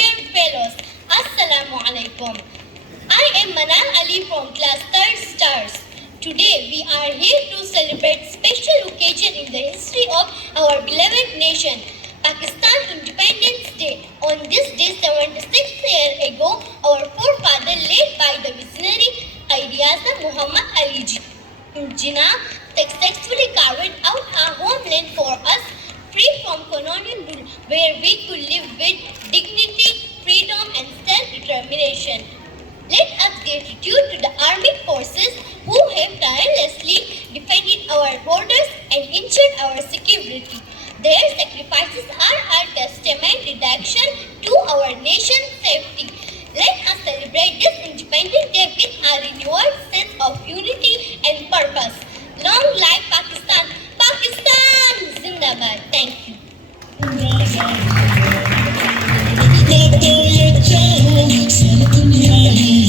dear fellows, Assalamu alaikum. I am Manal Ali from class 3rd Stars. Today we are here to celebrate special occasion in the history of our beloved nation, Pakistan Independence Day. On this day 76 years ago, our forefather led by the visionary Qaid-e-Azam Muhammad Ali Jinnah successfully carved out a homeland for us, free from colonial rule, where we could live with dignity, freedom and self-determination. Let us give tribute to the armed forces who have tirelessly defended our borders and ensured our security. Their sacrifices are a testament reduction to our nation's safety. Let us celebrate this Independence Day with a renewed sense of unity and purpose. Long live Pakistan! Pakistan Zindabad! Thank you. ये जाओ सन दुनिया